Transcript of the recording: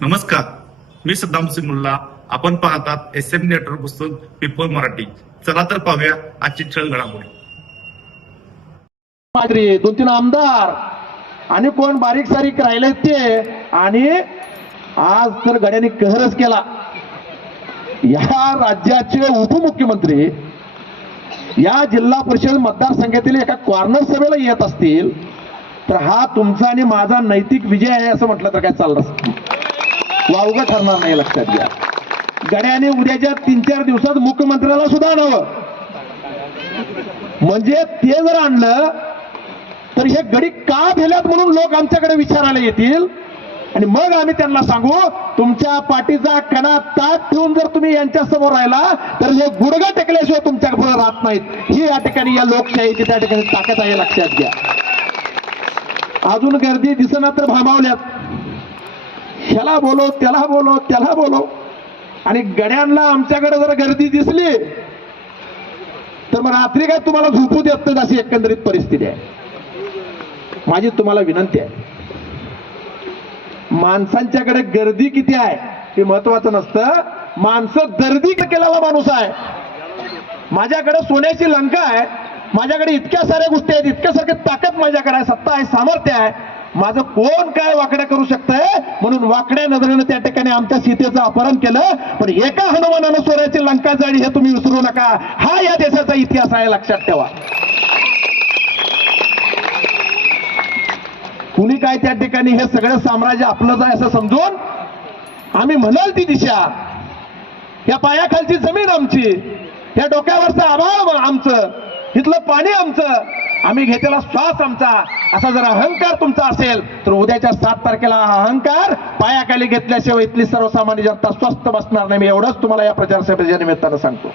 नमस्कार, मी सद्दाम सिंग मुल्ला. आपण पाहतात SM नेटवर्क पुस्तक पीपल मराठी. चला तर पाहूया आजची ठळक घडामोडी. दोन तीन आमदार आणि कोण बारीक सारीक राहिले ते, आणि आज तर गड्यांनी कहरच केला. या राज्याचे उपमुख्यमंत्री या जिल्हा परिषद मतदारसंघातील एका कॉर्नर सभेला येत असतील तर हा तुमचा आणि माझा नैतिक विजय आहे असं म्हटलं तर काय चाललं वावगं ठरणार नाही. लक्षात घ्या, गड्याने उद्याच्या 3-4 दिवसात मुख्यमंत्र्याला सुद्धा आणावं. म्हणजे ते जर आणलं तर हे गडी का भेल्यात म्हणून लोक आमच्याकडे विचारायला येतील, आणि मग आम्ही त्यांना सांगू तुमच्या पाठीचा कणा ताट ठेवून जर तुम्ही यांच्या समोर राहिला तर हे गुडघा टेकल्याशिवाय तुमच्या पुढे राहत नाहीत. ही या ठिकाणी या लोकशाहीची त्या ठिकाणी ताकद आहे. लक्षात घ्या. अजून गर्दी दिसना तर भांबावल्यात, ह्याला बोलो त्याला बोलो त्याला बोलो, आणि गड्यांना आमच्याकडे जर गर्दी दिसली तर मग रात्री काय तुम्हाला झोपू देत नाही, अशी एकंदरीत परिस्थिती आहे. माझी तुम्हाला विनंती आहे, माणसांच्याकडे गर्दी किती आहे हे महत्वाचं नसतं, माणसं गर्दी केलेला माणूस आहे. माझ्याकडे सोन्याची लंका आहे, माझ्याकडे इतक्या साऱ्या गोष्टी आहेत, इतक्या सारख्या ताकद माझ्याकडे आहे, सत्ता आहे, सामर्थ्य आहे. माझं कोण काय वाकडं करू शकतंय म्हणून वाकड्या नजरेनं त्या ठिकाणी आमच्या सीतेचं अपहरण केलं. पण एका हनुमानानं सोन्याची लंका जाळी हे तुम्ही विसरू नका. हा या देशाचा इतिहास आहे. लक्षात ठेवा. कुणी काय त्या ठिकाणी हे सगळं साम्राज्य आपलंच आहे असं समजून आम्ही म्हणाल ती दिशा, या पायाखालची जमीन आमची, या डोक्यावरचं आभाळ आमचं, इथलं पाणी आमचं, आम्ही घेतलेला श्वास आमचा, असा जर अहंकार तुमचा असेल तर उद्याच्या 7 तारखेला हा अहंकार पायाखाली घेतल्याशिवाय इथली सर्वसामान्य जनता स्वस्थ बसणार नाही. मी एवढंच तुम्हाला या प्रचार सभेच्या निमित्तानं सांगतो.